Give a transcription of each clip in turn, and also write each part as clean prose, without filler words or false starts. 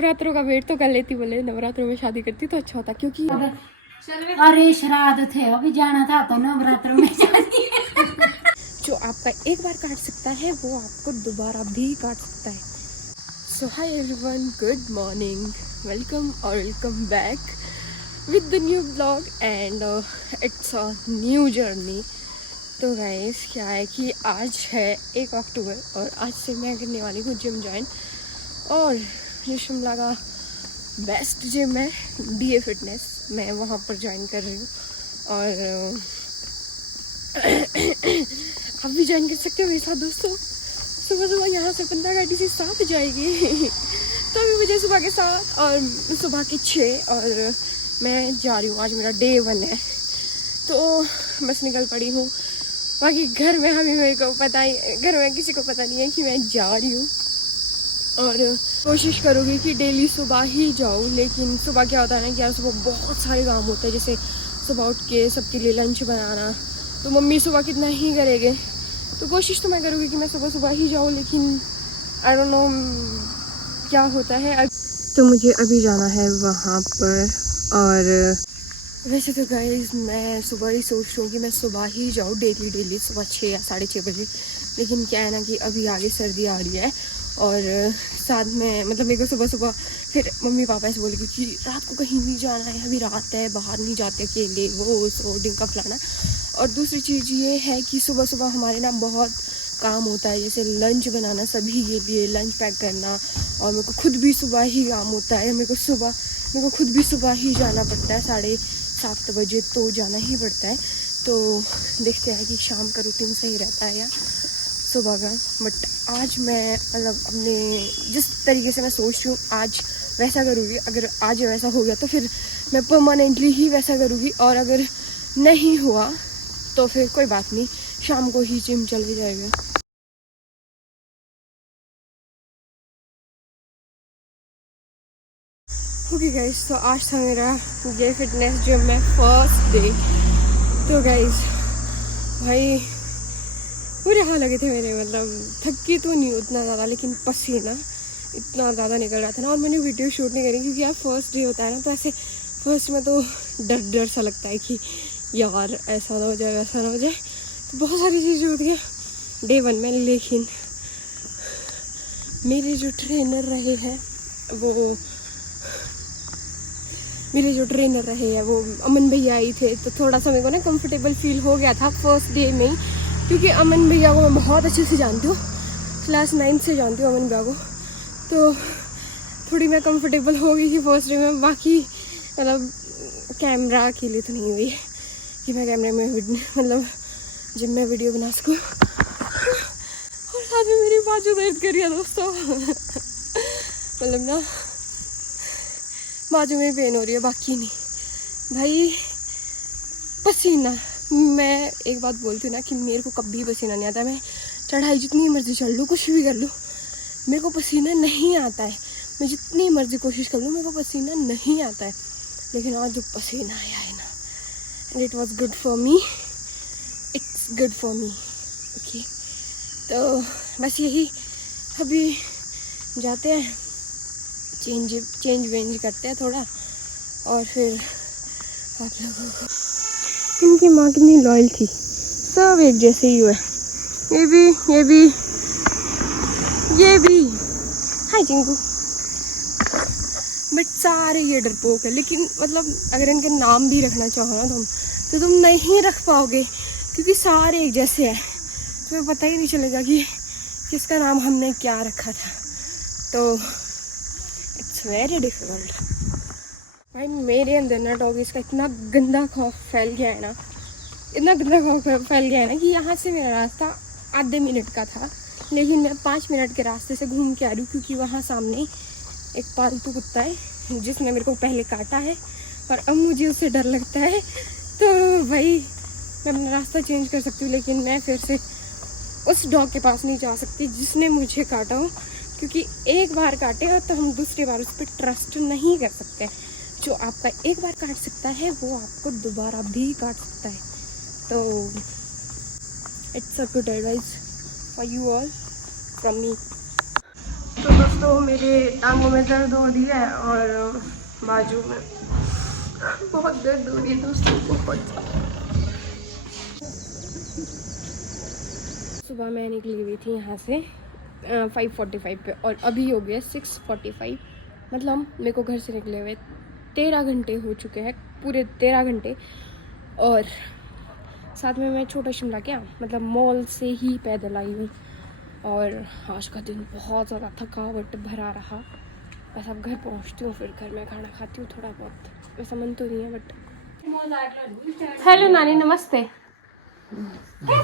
नवरात्रों का वेट तो कर लेती, बोले नवरात्रों में शादी करती तो अच्छा होता, क्योंकि अरे श्राद्ध थे, अभी जाना था तो नवरात्रों में शादी। जो आपका एक बार काट सकता है वो आपको दोबारा भी काट सकता है। So hi everyone, good morning, welcome back with the new blog and it's a new journey. तो गाइस क्या है कि आज है 1 अक्टूबर और आज से मैं करने वाली हूँ जिम ज्वाइन, और जो शिमला का बेस्ट जिम है DA फिटनेस, मैं वहाँ पर ज्वाइन कर रही हूँ। और आप भी ज्वाइन कर सकते हो मेरे साथ दोस्तों। सुबह सुबह यहाँ से 15 गाड़ी से 7 जाएगी तो अभी मुझे सुबह के 7 और सुबह के 6 और मैं जा रही हूँ। आज मेरा डे 1 है तो बस निकल पड़ी हूँ। बाकी घर में हमें मेरे को पता ही, घर में किसी को पता नहीं है कि मैं जा रही हूँ, और कोशिश करूँगी कि डेली सुबह ही जाऊँ। लेकिन सुबह क्या होता है ना कि यार सुबह बहुत सारे काम होते हैं, जैसे सुबह उठ के सबके लिए लंच बनाना, तो मम्मी सुबह कितना ही करेंगे, तो कोशिश तो मैं करूँगी कि मैं सुबह सुबह ही जाऊँ। लेकिन आई डोंट नो क्या होता है। तो मुझे अभी जाना है वहाँ पर, और वैसे तो गाइस मैं सुबह ही सोच रही हूँ कि मैं सुबह ही जाऊँ डेली सुबह 6 या 6:30 बजे। लेकिन क्या है ना कि अभी आगे सर्दी आ रही है, और साथ में मतलब मेरे को सुबह सुबह फिर मम्मी पापा ऐसे बोलेंगे कि रात को कहीं नहीं जाना है, अभी रात है, बाहर नहीं जाते अकेले, वो सो डिंका फलाना। और दूसरी चीज़ ये है कि सुबह सुबह हमारे ना बहुत काम होता है, जैसे लंच बनाना, सभी के लिए लंच पैक करना, और मेरे को खुद भी सुबह ही काम होता है। मेरे को खुद भी सुबह ही जाना पड़ता है, 7:30 बजे तो जाना ही पड़ता है। तो देखते हैं कि शाम का रूटीन सही रहता है या सुबह का। बट आज मैं मतलब अपने जिस तरीके से मैं सोच रही हूँ आज वैसा करूँगी। अगर आज वैसा हो गया तो फिर मैं परमानेंटली ही वैसा करूँगी, और अगर नहीं हुआ तो फिर कोई बात नहीं, शाम को ही जिम चले जाएगा। ओके गाइस, तो आज था मेरा ये फिटनेस जिम में फर्स्ट डे। तो गाइस भाई बुरे हाल लगे थे मेरे, मतलब थकी तो नहीं उतना ज़्यादा, लेकिन पसीना इतना ज़्यादा निकल रहा था ना। और मैंने वीडियो शूट नहीं करी क्योंकि यार फर्स्ट डे होता है ना, तो ऐसे फर्स्ट में तो डर सा लगता है कि यार ऐसा ना हो जाए वैसा ना हो जाए, तो बहुत सारी चीज़ें होती हैं डे 1 में। लेकिन मेरे जो ट्रेनर रहे हैं वो अमन भैया आई थे, तो थोड़ा सा मेरे को ना कंफर्टेबल फील हो गया था फर्स्ट डे में ही, क्योंकि अमन भैया को मैं बहुत अच्छे से जानती हूँ, क्लास 9 से जानती हूँ अमन भैया को। तो थोड़ी मैं कंफर्टेबल हो गई थी फर्स्ट डे में। बाकी मतलब कैमरा के लिए तो नहीं हुई कि मैं कैमरे में मतलब जब मैं वीडियो बना सकूँ। और साथ में मेरी बाजू दर्द कर रही है दोस्तों मतलब ना बाजू में पेन हो रही है, बाकी नहीं भाई। पसीना, मैं एक बात बोलती हूँ ना कि मेरे को कभी पसीना नहीं आता। मैं चढ़ाई जितनी मर्जी चढ़ लूँ, कुछ भी कर लूँ, मेरे को पसीना नहीं आता है। मैं जितनी मर्जी कोशिश कर लूँ, मेरे को पसीना नहीं आता है। लेकिन आज जो पसीना आया है ना, and it was good for me, it's good for me. Okay, तो बस यही, अभी जाते हैं चेंज वेंज करते हैं थोड़ा, और फिर आप लोगों को। इनकी माँ कितनी लॉयल थी, सब एक जैसे ही हुए। ये भी हाय चिंकू। बट सारे ये डरपोक है। लेकिन मतलब अगर इनके नाम भी रखना चाहो ना तुम, तो तुम नहीं रख पाओगे, क्योंकि सारे एक जैसे हैं, तुम्हें पता ही नहीं चलेगा कि किसका नाम हमने क्या रखा था। तो इट्स वेरी डिफिकल्ट भाई। मेरे अंदर ना डॉगीज का इतना गंदा खौफ फैल गया है ना, कि यहाँ से मेरा रास्ता आधे मिनट का था, लेकिन मैं 5 मिनट के रास्ते से घूम के आ रही हूँ, क्योंकि वहाँ सामने एक पालतू कुत्ता है जिसने मेरे को पहले काटा है, और अब मुझे उससे डर लगता है। तो भाई मैं अपना रास्ता चेंज कर सकती हूँ, लेकिन मैं फिर से उस डॉग के पास नहीं जा सकती जिसने मुझे काटा हो, क्योंकि एक बार काटे हो तो हम दूसरी बार उस पर ट्रस्ट नहीं कर सकते। जो आपका एक बार काट सकता है वो आपको दोबारा भी काट सकता है। तो it's a good advice for you all from me. तो तो मेरे टांगों में दर्द हो रही है और बाजू में बहुत दर्द हो रही है दोस्तों, बहुत ज़्यादा। सुबह मैं निकली हुई थी यहाँ से 5:45 पे और अभी हो गया 6:45। मतलब मेरे को घर से निकले हुए 13 घंटे हो चुके हैं, पूरे 13 घंटे। और साथ में मैं छोटा शिमला क्या मतलब मॉल से ही पैदल आई हूँ। और आज का दिन बहुत ज़्यादा थकावट भरा रहा। बस अब घर पहुँचती हूँ, फिर घर में खाना खाती हूँ थोड़ा बहुत, वैसा मन तो नहीं है बट। हेलो नानी, नमस्ते। मैं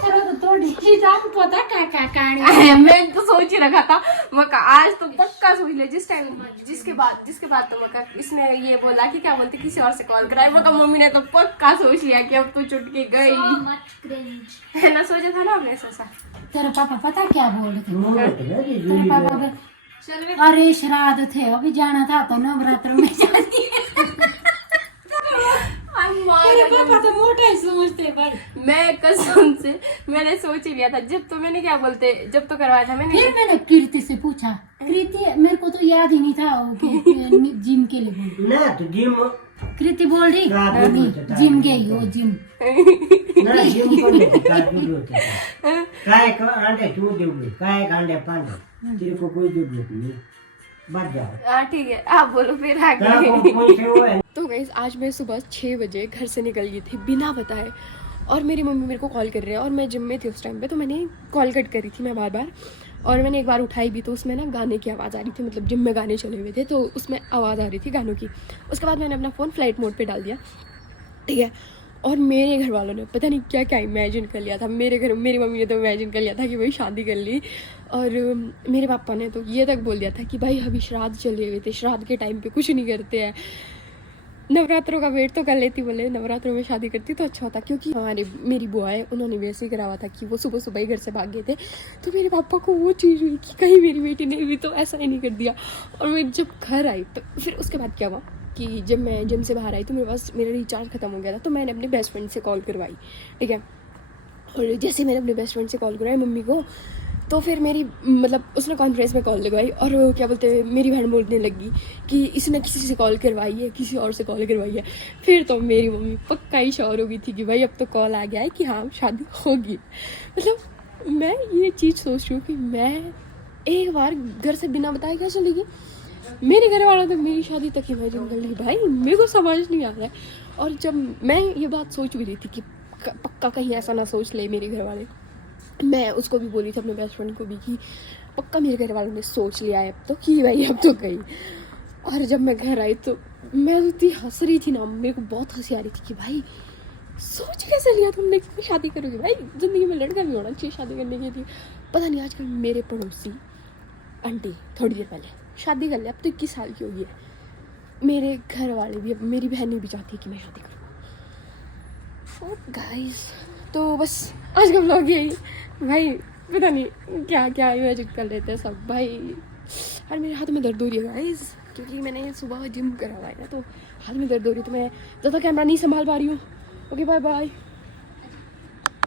तो सोच ही रखा था मका आज तो पक्का सोच ले, जिसके बाद तो मका इसने ये बोला कि क्या बोलते किसी और से कॉल कराए, मका मम्मी ने तो पक्का सोच लिया कि अब तो चुटकी गई है ना। सोचा था ना आपने ऐसा। तेरे पापा पता क्या बोल रहे थे? तेरे पापा अरे श्राद्ध थे, अभी जाना था तो नवरात्र में जाती पापा तो मोटा ही सोचते भाई। मैं कसम से मैंने सोच ही लिया था जब तो मैंने क्या बोलते जब तो करवाया था फिर मैंने कीर्ति से पूछा, कीर्ति मेरे को तो याद ही नहीं था कि जिम के लिए बोल ना तो जिम कृति बोल रही जिम गई हो जिम ना जिम को नहीं काय का अंडे तू देऊ काय अंडे पानी तेरे को कोई जरूरत नहीं, बच जाओ। ठीक है आप बोलो फिर आगे। तो गाइस आज मैं सुबह 6 बजे घर से निकल गई थी बिना बताए, और मेरी मम्मी मेरे को कॉल कर रही है और मैं जिम में थी उस टाइम पे, तो मैंने कॉल कट करी थी मैं बार बार। और मैंने एक बार उठाई भी तो उसमें ना गाने की आवाज़ आ रही थी, मतलब जिम में गाने चले हुए थे तो उसमें आवाज़ आ रही थी गानों की। उसके बाद मैंने अपना फ़ोन फ्लाइट मोड पे डाल दिया, ठीक है। और मेरे घर वालों ने पता नहीं क्या क्या इमेजिन कर लिया था, मेरी मम्मी ने तो इमेजिन कर लिया था कि भाई शादी कर ली, और मेरे पापा ने तो ये तक बोल दिया था कि भाई अभी श्राद्ध चले हुए थे, श्राद्ध के टाइम पे कुछ नहीं करते हैं, नवरात्रों का वेट तो कर लेती, बोले नवरात्रों में शादी करती तो अच्छा होता। क्योंकि मेरी बुआ है, उन्होंने भी ऐसे ही करा हुआ था कि वो सुबह सुबह ही घर से भाग गए थे, तो मेरे पापा को वो चीज़ हुई कि कहीं मेरी बेटी ने भी तो ऐसा ही नहीं कर दिया। और मैं जब घर आई तो फिर उसके बाद क्या हुआ कि जब मैं जिम से बाहर आई तो मेरे पास मेरा रिचार्ज ख़त्म हो गया था, तो मैंने अपने बेस्ट फ्रेंड से कॉल करवाई, ठीक है। और जैसे मैंने अपने बेस्ट फ्रेंड से कॉल करवाई मम्मी को, तो फिर मेरी मतलब उसने कॉन्फ्रेंस में कॉल लगवाई और क्या बोलते हैं मेरी बहन बोलने लगी कि इसने किसी से कॉल करवाई है, किसी और से कॉल करवाई है। फिर तो मेरी मम्मी पक्का ही श्योर हो गई थी कि भाई अब तो कॉल आ गया है कि हाँ शादी होगी। मतलब मैं ये चीज़ सोच रही हूँ कि मैं एक बार घर से बिना बताए क्या चलेगी, मेरे घर वालों तो मेरी शादी तक इमेजिन कर ली, भाई मेरे को समझ नहीं आ रहा है। और जब मैं ये बात सोच भी रही थी कि पक्का कहीं ऐसा ना सोच ले मेरे घर वाले, मैं उसको भी बोली थी अपने बेस्ट फ्रेंड को भी कि पक्का मेरे घर वालों ने सोच लिया है अब तो कि भाई अब तो गई। और जब मैं घर आई तो मैं तो इतनी हंस रही थी ना, मेरे को बहुत हंसी आ रही थी कि भाई सोच कैसे लिया तुमने कि शादी करोगे, भाई ज़िंदगी में लड़का भी होना चाहिए शादी करने के लिए। पता नहीं आजकल मेरे पड़ोसी आंटी थोड़ी देर पहले शादी कर लिया, अब तो 21 साल की होगी है, मेरे घर वाले भी, अब मेरी बहनें भी चाहती है कि मैं शादी करूँ। ओ गाइस तो बस आज का व्लॉग यही, भाई पता नहीं क्या क्या इमेजिन कर लेते हैं सब भाई। और मेरे हाथ में दर्द हो रही है गाइस, क्योंकि मैंने सुबह जिम करा हुआ है ना, तो हाथ में दर्द हो रही है, तो मैं ज़्यादा कैमरा नहीं संभाल पा रही हूँ। Okay bye bye.